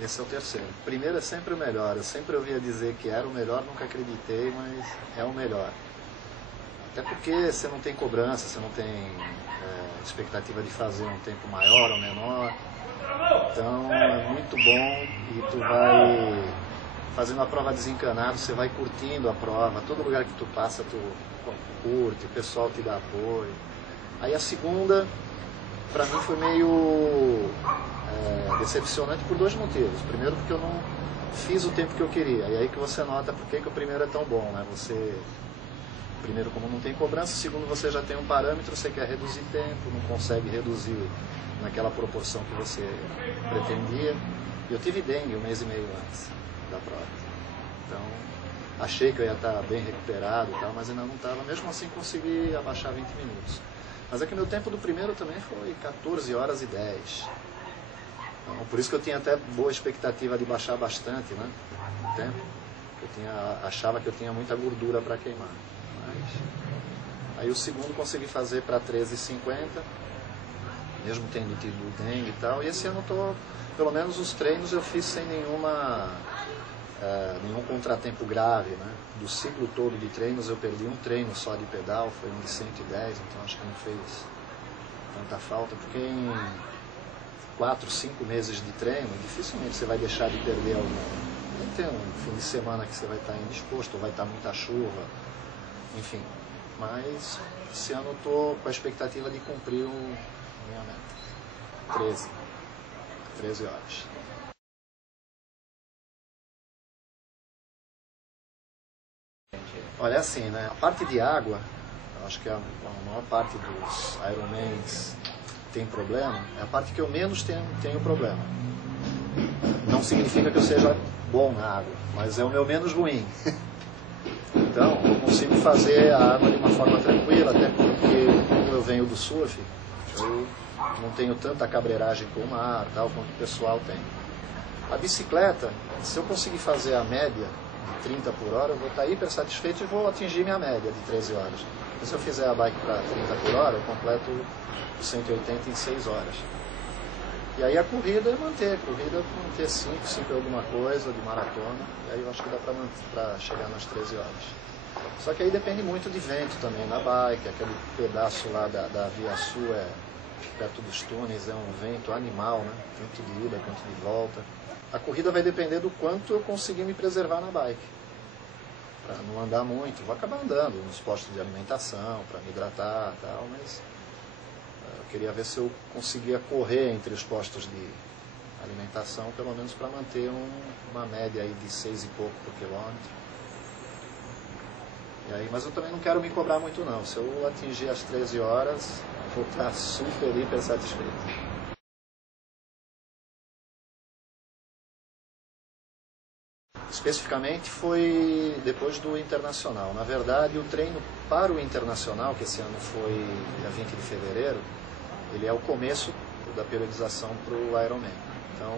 Esse é o terceiro. O primeiro é sempre o melhor. Eu sempre ouvia dizer que era o melhor, nunca acreditei, mas é o melhor. Até porque você não tem cobrança, você não tem expectativa de fazer um tempo maior ou menor. Então é muito bom e tu vai fazendo a prova desencanado, você vai curtindo a prova. Todo lugar que tu passa, tu curte, o pessoal te dá apoio. Aí a segunda, pra mim, foi meio decepcionante por dois motivos. Primeiro, porque eu não fiz o tempo que eu queria. E aí que você nota por que o primeiro é tão bom, né? Primeiro, como não tem cobrança. Segundo, você já tem um parâmetro, você quer reduzir tempo, não consegue reduzir naquela proporção que você pretendia. Eu tive dengue 1 mês e meio antes da prova. Então, achei que eu ia estar bem recuperado e tal, mas ainda não estava. Mesmo assim, consegui abaixar 20 minutos. Mas é que meu tempo do primeiro também foi 14 horas e 10. Então, por isso que eu tinha até boa expectativa de baixar bastante, né, o tempo. Achava que eu tinha muita gordura para queimar. Mas, aí o segundo consegui fazer para 13h50, mesmo tendo tido dengue e tal. E esse ano pelo menos os treinos eu fiz sem nenhum contratempo grave, né? Do ciclo todo de treinos eu perdi um treino só de pedal, foi um de 110, então acho que não fez tanta falta, porque em 4, 5 meses de treino, dificilmente você vai deixar de perder algum. Nem tem um fim de semana que você vai estar indisposto, ou vai estar muita chuva, enfim. Mas esse ano eu estou com a expectativa de cumprir minha meta. 13 horas. Olha, assim, né? A parte de água, eu acho que a maior parte dos Ironmans tem problema, é a parte que eu menos tenho problema. Não significa que eu seja bom na água, mas é o meu menos ruim. Então, eu consigo fazer a água de uma forma tranquila, até porque, como eu venho do surf, eu não tenho tanta cabreiragem com o mar, tal, quanto o pessoal tem. A bicicleta, se eu conseguir fazer a média de 30 por hora, eu vou estar hiper satisfeito e vou atingir minha média de 13 horas. E se eu fizer a bike para 30 por hora, eu completo 180 em 6 horas. E aí a corrida é manter 5 alguma coisa de maratona, e aí eu acho que dá para chegar nas 13 horas. Só que aí depende muito de vento também na bike, aquele pedaço lá da Via Sul, perto dos túneis, é um vento animal, né? Tanto de ida quanto de volta. A corrida vai depender do quanto eu conseguir me preservar na bike. Para não andar muito, vou acabar andando nos postos de alimentação, para me hidratar e tal, mas eu queria ver se eu conseguia correr entre os postos de alimentação, pelo menos para manter uma média aí de 6 e pouco por quilômetro. E aí, mas eu também não quero me cobrar muito não. Se eu atingir as 13 horas, vou estar super, hiper satisfeito. Especificamente foi depois do Internacional. Na verdade, o treino para o Internacional, que esse ano foi dia 20 de fevereiro, ele é o começo da periodização para o Ironman. Então,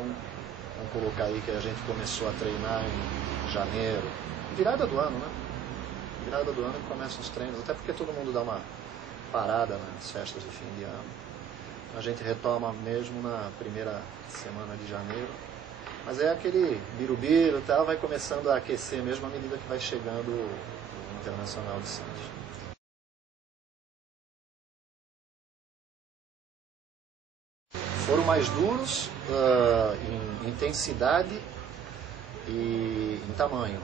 vamos colocar aí que a gente começou a treinar em janeiro, virada do ano, né? Virada do ano que começam os treinos, até porque todo mundo dá uma parada nas festas de fim de ano. A gente retoma mesmo na primeira semana de janeiro. Mas é aquele birubiru e tal, vai começando a aquecer mesmo à medida que vai chegando o Internacional de Santos. Foram mais duros em intensidade e em tamanho.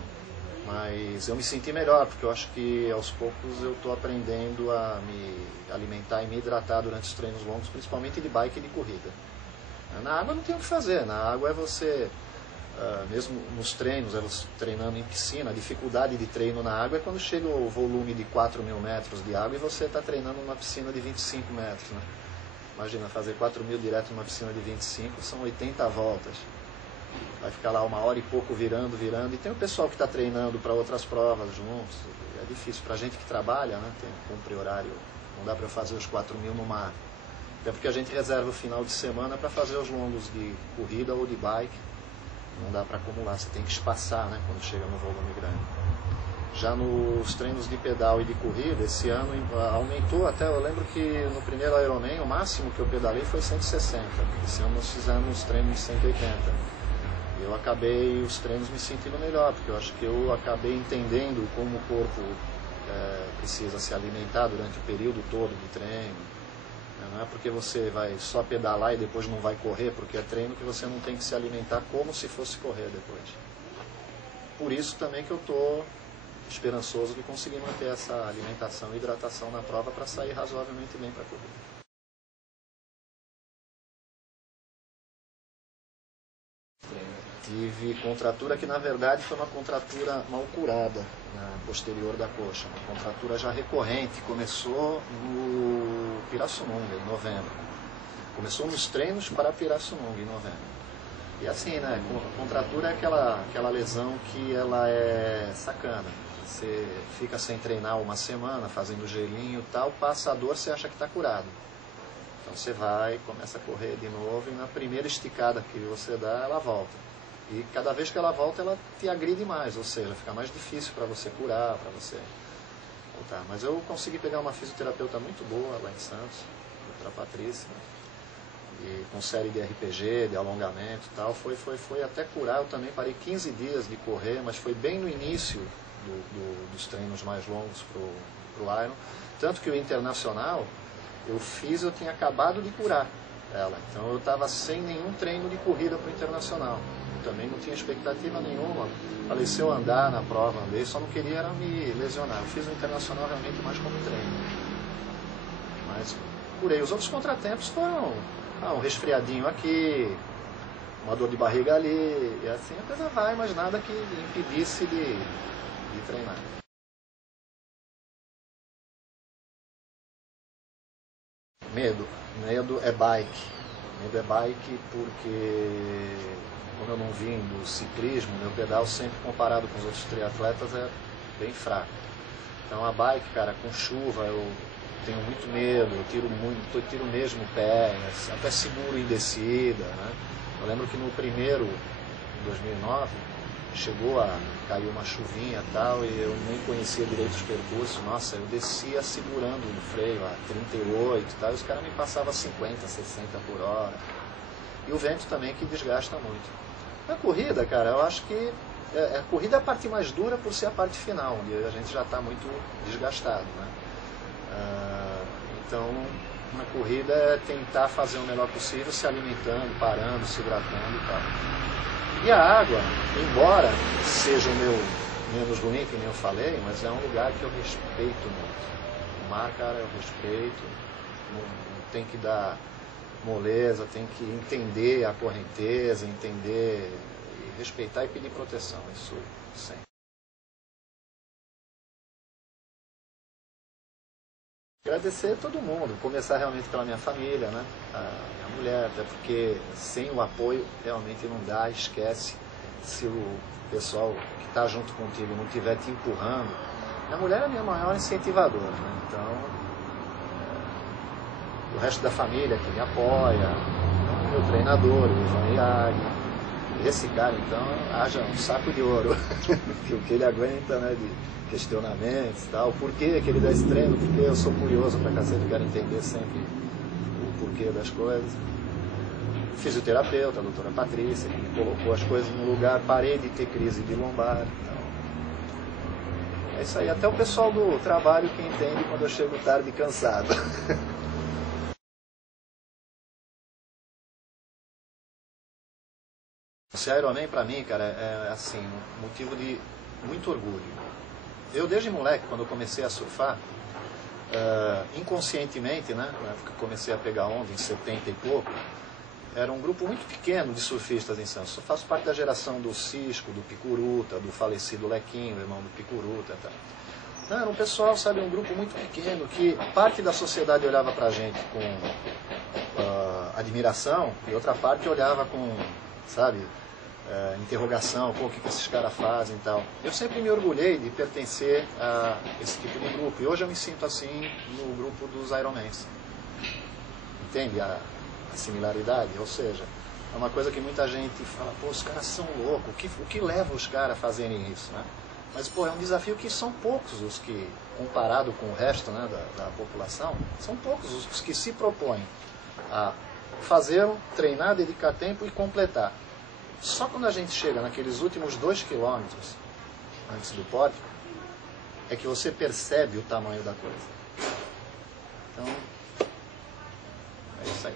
Mas eu me senti melhor, porque eu acho que aos poucos eu estou aprendendo a me alimentar e me hidratar durante os treinos longos, principalmente de bike e de corrida. Na água não tem o que fazer, na água é você, mesmo nos treinos, treinando em piscina, a dificuldade de treino na água é quando chega o volume de 4.000 metros de água e você está treinando numa piscina de 25 metros. Né? Imagina, fazer 4.000 direto numa piscina de 25 são 80 voltas. Vai ficar lá 1 hora e pouco virando, e tem o pessoal que está treinando para outras provas juntos, é difícil, para a gente que trabalha, né, cumpre horário, não dá para fazer os 4.000 no mar, até porque a gente reserva o final de semana para fazer os longos de corrida ou de bike, não dá para acumular, você tem que espaçar, né, quando chega no volume grande. Já nos treinos de pedal e de corrida, esse ano aumentou até, eu lembro que no primeiro Ironman o máximo que eu pedalei foi 160, esse ano nós fizemos treinos de 180. eu acabei os treinos me sentindo melhor, porque eu acho que eu acabei entendendo como o corpo precisa se alimentar durante o período todo de treino. Não é porque você vai só pedalar e depois não vai correr, porque é treino, que você não tem que se alimentar como se fosse correr depois. Por isso também que eu estou esperançoso de conseguir manter essa alimentação e hidratação na prova para sair razoavelmente bem para a corrida. Tive contratura que na verdade foi uma contratura mal curada na posterior da coxa, uma contratura já recorrente, começou no Pirassununga em novembro, começou nos treinos para Pirassununga em novembro. E assim, né, contratura é aquela lesão que ela é sacana, você fica sem treinar uma semana, fazendo gelinho e tal, passa a dor, você acha que está curado. Então você vai, começa a correr de novo e na primeira esticada que você dá, ela volta. E cada vez que ela volta, ela te agride mais, ou seja, fica mais difícil para você curar, para você voltar. Mas eu consegui pegar uma fisioterapeuta muito boa lá em Santos, a doutora Patrícia, e com série de RPG, de alongamento e tal, foi até curar. Eu também parei 15 dias de correr, mas foi bem no início dos treinos mais longos para o Iron. Tanto que o Internacional, eu tinha acabado de curar ela, então eu estava sem nenhum treino de corrida para o Internacional. Também não tinha expectativa nenhuma. Falei, se eu andar na prova, andei, só não queria era me lesionar. Eu fiz o Internacional realmente mais como treino. Mas curei. Os outros contratempos foram um resfriadinho aqui, uma dor de barriga ali, e assim a coisa vai, mas nada que impedisse de treinar. Medo é bike. Medo é bike porque, como eu não vim do ciclismo, meu pedal sempre comparado com os outros triatletas é bem fraco. Então a bike, cara, com chuva eu tenho muito medo, eu tiro mesmo o pé, até seguro em descida, né? Eu lembro que no primeiro, em 2009, chegou a cair uma chuvinha e tal, e eu nem conhecia direito os percursos. Nossa, eu descia segurando no freio a 38 e tal, e os caras me passavam 50, 60 por hora. E o vento também, que desgasta muito. Na corrida, cara, eu acho que a corrida é a parte mais dura por ser a parte final, onde a gente já está muito desgastado, né? Então, na corrida é tentar fazer o melhor possível, se alimentando, parando, se hidratando e tal. E a água, embora seja o meu menos ruim, que nem eu falei, mas é um lugar que eu respeito muito. O mar, cara, eu respeito, não tem que dar moleza, tem que entender a correnteza, entender, e respeitar e pedir proteção, isso sempre. Agradecer a todo mundo, começar realmente pela minha família, né? A minha mulher, até porque sem o apoio realmente não dá, esquece. Se o pessoal que está junto contigo não estiver te empurrando, minha mulher é a minha maior incentivadora, né? Então, o resto da família que me apoia, meu treinador, o Ivan Iag, esse cara então, haja um saco de ouro, que o que ele aguenta, né, de questionamentos e tal, por que ele dá esse treino, porque eu sou curioso pra cacete, quero entender sempre o porquê das coisas. Fisioterapeuta, a doutora Patrícia, que me colocou as coisas no lugar, parei de ter crise de lombar. Então, é isso aí, até o pessoal do trabalho que entende quando eu chego tarde e cansado. Esse Ironman pra mim, cara, é assim, um motivo de muito orgulho. Eu desde moleque, quando eu comecei a surfar, inconscientemente, né, na época que comecei a pegar onda em 70 e pouco, era um grupo muito pequeno de surfistas em Santos. Eu faço parte da geração do Cisco, do Picuruta, do falecido Lequinho, irmão do Picuruta e tal. Então, era um pessoal, sabe, um grupo muito pequeno, que parte da sociedade olhava pra gente com admiração e outra parte olhava com, sabe, interrogação, pô, o que esses caras fazem e tal. Eu sempre me orgulhei de pertencer a esse tipo de grupo, e hoje eu me sinto assim no grupo dos Ironmans. Entende a similaridade? Ou seja, é uma coisa que muita gente fala, pô, os caras são loucos, o que leva os caras a fazerem isso, né? Mas, pô, é um desafio que são poucos os que, comparado com o resto, né, da população, são poucos os que se propõem a fazer, treinar, dedicar tempo e completar. Só quando a gente chega naqueles últimos 2 quilômetros antes do pórtico, é que você percebe o tamanho da coisa. Então, é isso aí.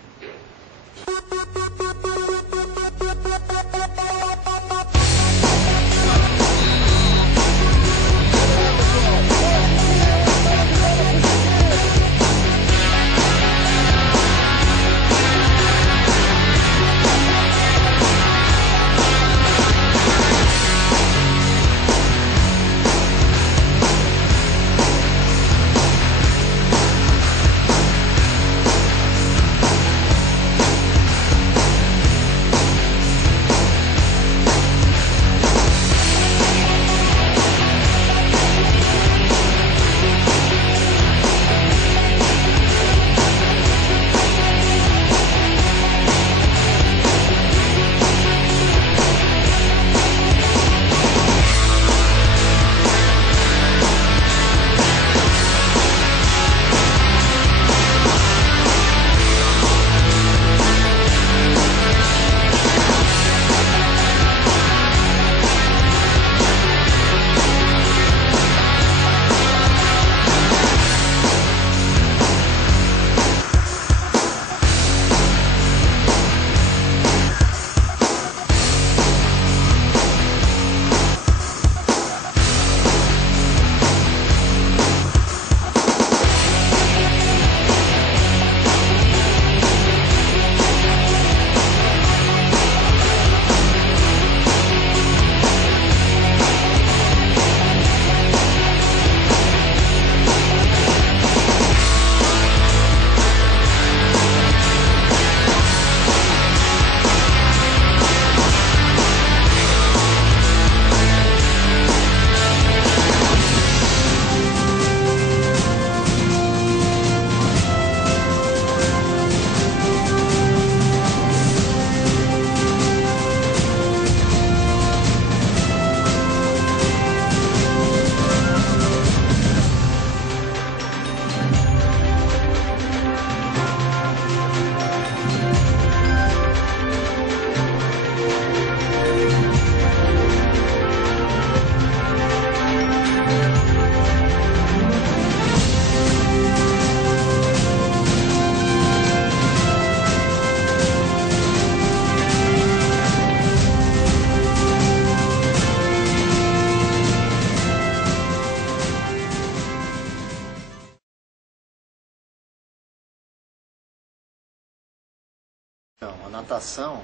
Então, a natação,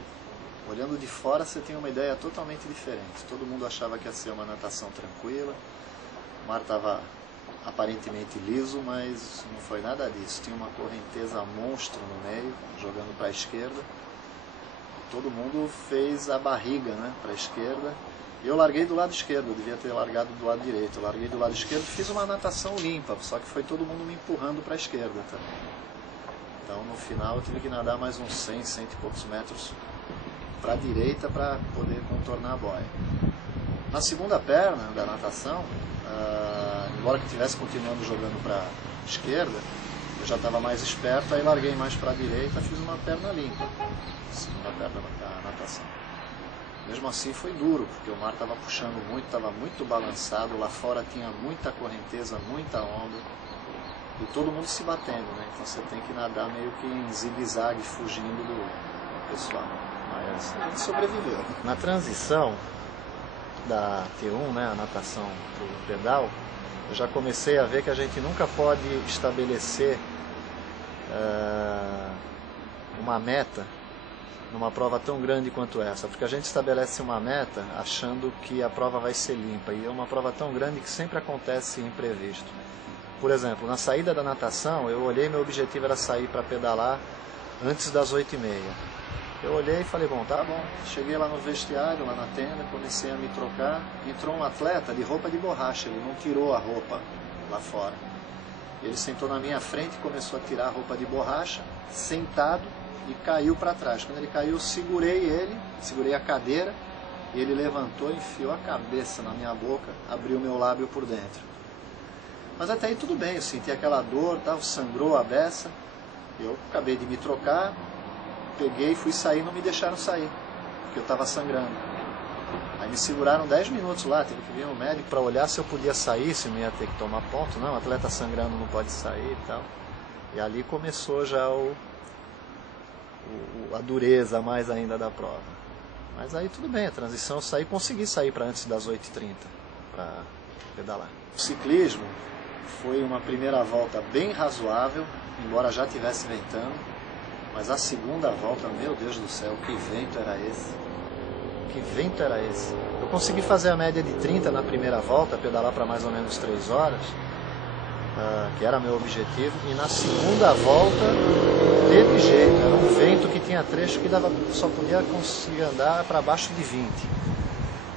olhando de fora, você tem uma ideia totalmente diferente. Todo mundo achava que ia ser uma natação tranquila, o mar estava aparentemente liso, mas não foi nada disso. Tinha uma correnteza monstro no meio, jogando para a esquerda. Todo mundo fez a barriga, né, para a esquerda. E eu larguei do lado esquerdo, eu devia ter largado do lado direito. Eu larguei do lado esquerdo e fiz uma natação limpa, só que foi todo mundo me empurrando para a esquerda também. Então, no final, eu tive que nadar mais uns 100, 100 e poucos metros para a direita para poder contornar a boia. Na segunda perna da natação, embora que estivesse continuando jogando para a esquerda, eu já estava mais esperto, aí larguei mais para a direita, fiz uma perna limpa, segunda perna da natação. Mesmo assim foi duro, porque o mar estava puxando muito, estava muito balançado, lá fora tinha muita correnteza, muita onda. E todo mundo se batendo, né? Então você tem que nadar meio que em zigue-zague, fugindo do pessoal. Mas a gente sobreviveu. Na transição da T1, né, a natação para o pedal, eu já comecei a ver que a gente nunca pode estabelecer uma meta numa prova tão grande quanto essa, porque a gente estabelece uma meta achando que a prova vai ser limpa, e é uma prova tão grande que sempre acontece imprevisto. Por exemplo, na saída da natação, eu olhei, meu objetivo era sair para pedalar antes das 8h30. Eu olhei e falei, bom, tá bom. Cheguei lá no vestiário, lá na tenda, comecei a me trocar. Entrou um atleta de roupa de borracha, ele não tirou a roupa lá fora. Ele sentou na minha frente e começou a tirar a roupa de borracha, sentado, e caiu para trás. Quando ele caiu, eu segurei a cadeira, e ele levantou, enfiou a cabeça na minha boca, abriu meu lábio por dentro. Mas até aí tudo bem, eu senti aquela dor, tal, sangrou a beça, eu acabei de me trocar, peguei, fui sair, não me deixaram sair. porque eu estava sangrando. Aí me seguraram 10 minutos lá, teve que vir um médico para olhar se eu podia sair, se não ia ter que tomar ponto. Não, atleta sangrando não pode sair e tal. E ali começou já a dureza mais ainda da prova. Mas aí tudo bem, a transição eu saí, consegui sair para antes das 8h30 para pedalar. O ciclismo foi uma primeira volta bem razoável, embora já estivesse ventando. Mas a segunda volta, meu Deus do céu, que vento era esse? Que vento era esse? Eu consegui fazer a média de 30 na primeira volta, pedalar para mais ou menos 3 horas, que era meu objetivo, e na segunda volta teve jeito, era um vento que tinha trecho que só podia conseguir andar para baixo de 20.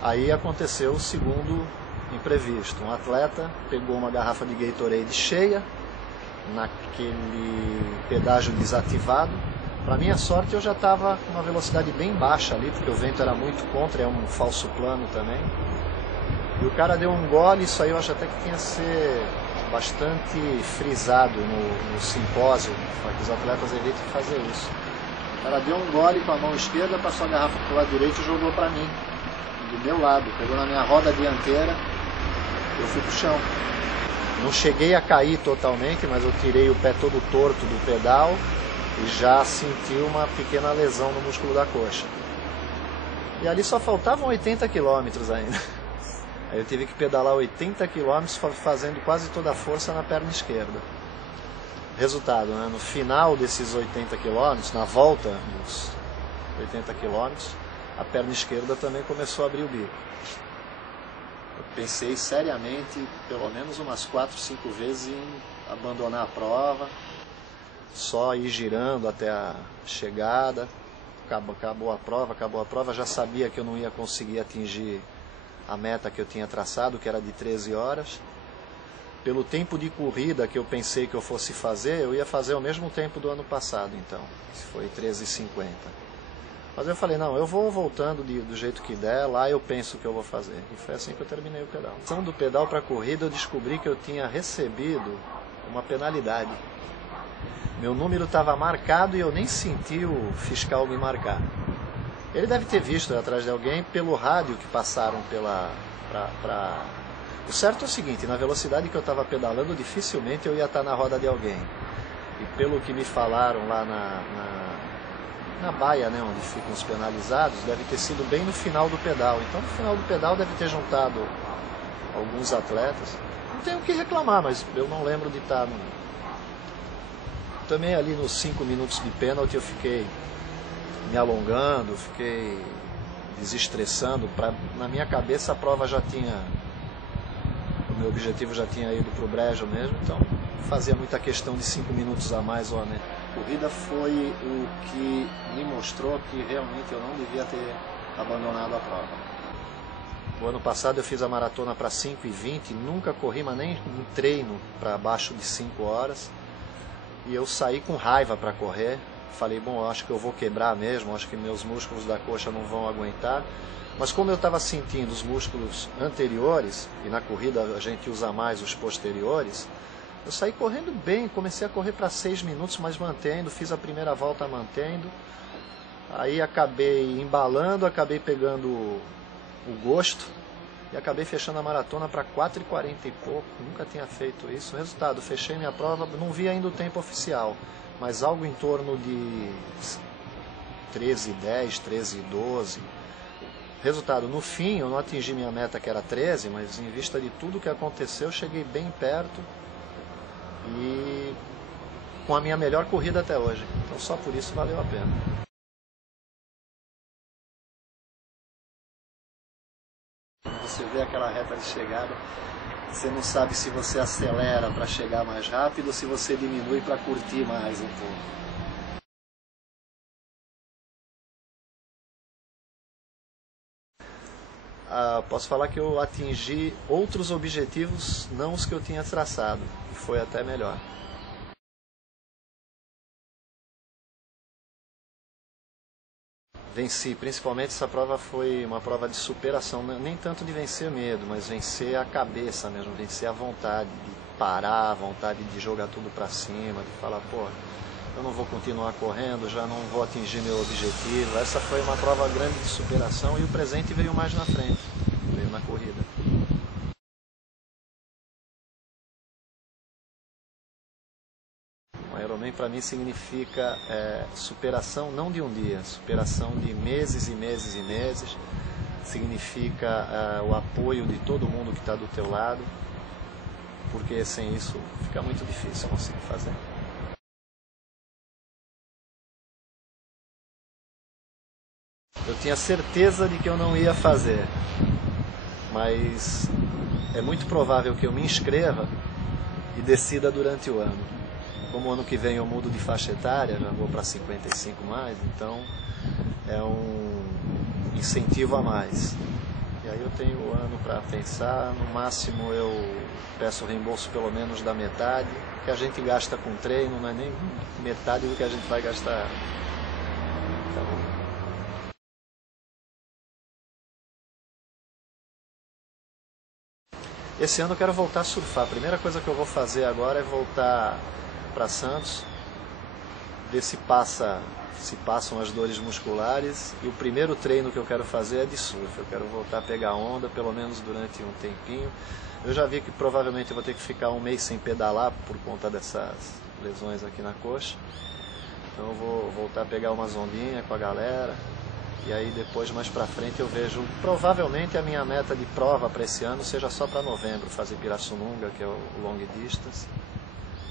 Aí aconteceu o segundo imprevisto, um atleta pegou uma garrafa de Gatorade cheia, naquele pedágio desativado. Para minha sorte eu já estava com uma velocidade bem baixa ali, porque o vento era muito contra, é um falso plano também. E o cara deu um gole, isso aí eu acho até que tinha que ser bastante frisado no simpósio, para que os atletas evitem fazer isso. O cara deu um gole com a mão esquerda, passou a garrafa para o lado direito e jogou para mim, do meu lado. Pegou na minha roda dianteira, eu fui pro chão. Não cheguei a cair totalmente, mas eu tirei o pé todo torto do pedal e já senti uma pequena lesão no músculo da coxa. E ali só faltavam 80 quilômetros ainda. Aí eu tive que pedalar 80 quilômetros fazendo quase toda a força na perna esquerda. Resultado, né? No final desses 80 quilômetros, na volta dos 80 quilômetros, a perna esquerda também começou a abrir o bico. Eu pensei seriamente, pelo menos umas 4, 5 vezes, em abandonar a prova, só ir girando até a chegada. Acabou a prova, já sabia que eu não ia conseguir atingir a meta que eu tinha traçado, que era de 13 horas. Pelo tempo de corrida que eu pensei que eu fosse fazer, eu ia fazer o mesmo tempo do ano passado, então, que foi 13h50. Mas eu falei, não, eu vou voltando do jeito que der, lá eu penso o que eu vou fazer. E foi assim que eu terminei o pedal. Do pedal para a corrida, eu descobri que eu tinha recebido uma penalidade. Meu número estava marcado e eu nem senti o fiscal me marcar. Ele deve ter visto atrás de alguém pelo rádio que passaram O certo é o seguinte, na velocidade que eu estava pedalando, dificilmente eu ia estar na roda de alguém. E pelo que me falaram lá na baia, né, onde ficam os penalizados, deve ter sido bem no final do pedal. Então no final do pedal deve ter juntado alguns atletas. Não tenho o que reclamar, mas eu não lembro de estar Também ali nos 5 minutos de pênalti eu fiquei me alongando, fiquei desestressando. Na minha cabeça a prova já tinha... O meu objetivo já tinha ido para o brejo mesmo, então fazia muita questão de 5 minutos a mais ou a menos. A corrida foi o que me mostrou que realmente eu não devia ter abandonado a prova. O ano passado eu fiz a maratona para 5h20, nunca corri, mas nem um treino para abaixo de 5 horas. E eu saí com raiva para correr. Falei, bom, eu acho que eu vou quebrar mesmo, acho que meus músculos da coxa não vão aguentar. Mas como eu estava sentindo os músculos anteriores, e na corrida a gente usa mais os posteriores, eu saí correndo bem, comecei a correr para 6 minutos, mas mantendo, fiz a primeira volta mantendo. Aí acabei embalando, acabei pegando o gosto e acabei fechando a maratona para 4h40 e pouco, nunca tinha feito isso. Resultado, fechei minha prova, não vi ainda o tempo oficial, mas algo em torno de 13h10, 13h12. Resultado, no fim eu não atingi minha meta que era 13, mas em vista de tudo que aconteceu, eu cheguei bem perto e com a minha melhor corrida até hoje. Então só por isso valeu a pena. Você vê aquela reta de chegada, você não sabe se você acelera para chegar mais rápido ou se você diminui para curtir mais um pouco. Posso falar que eu atingi outros objetivos, não os que eu tinha traçado, foi até melhor. Venci, principalmente essa prova foi uma prova de superação, nem tanto de vencer medo, mas vencer a cabeça mesmo, vencer a vontade de parar, a vontade de jogar tudo pra cima, de falar, pô, eu não vou continuar correndo, já não vou atingir meu objetivo. Essa foi uma prova grande de superação e o presente veio mais na frente, veio na corrida. O Ironman para mim significa superação não de um dia, superação de meses e meses e meses. Significa o apoio de todo mundo que está do teu lado, porque sem isso fica muito difícil conseguir fazer. Eu tinha certeza de que eu não ia fazer, mas é muito provável que eu me inscreva e decida durante o ano. Como ano que vem eu mudo de faixa etária, já vou para 55 mais, então é um incentivo a mais. E aí eu tenho o ano para pensar, no máximo eu peço reembolso pelo menos da metade, que a gente gasta com treino, não é nem metade do que a gente vai gastar. Então, esse ano eu quero voltar a surfar. A primeira coisa que eu vou fazer agora é voltar para Santos, ver se passam as dores musculares, e o primeiro treino que eu quero fazer é de surf. Eu quero voltar a pegar onda, pelo menos durante um tempinho. Eu já vi que provavelmente eu vou ter que ficar um mês sem pedalar por conta dessas lesões aqui na coxa. Então eu vou voltar a pegar umas ondinhas com a galera, e aí depois, mais pra frente, eu vejo, provavelmente a minha meta de prova para esse ano seja só para novembro, fazer Pirassununga, que é o long distance.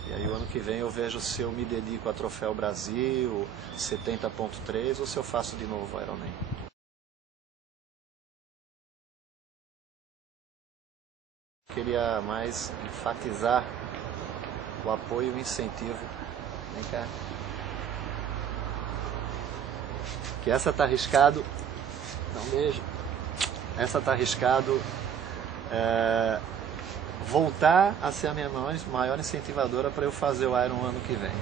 E aí o ano que vem eu vejo se eu me dedico a Troféu Brasil, 70.3, ou se eu faço de novo Ironman. Queria mais enfatizar o apoio e o incentivo. Vem cá. Que essa tá arriscado. Dá um beijo. Essa tá arriscado. Voltar a ser a minha maior incentivadora para eu fazer o Iron ano que vem.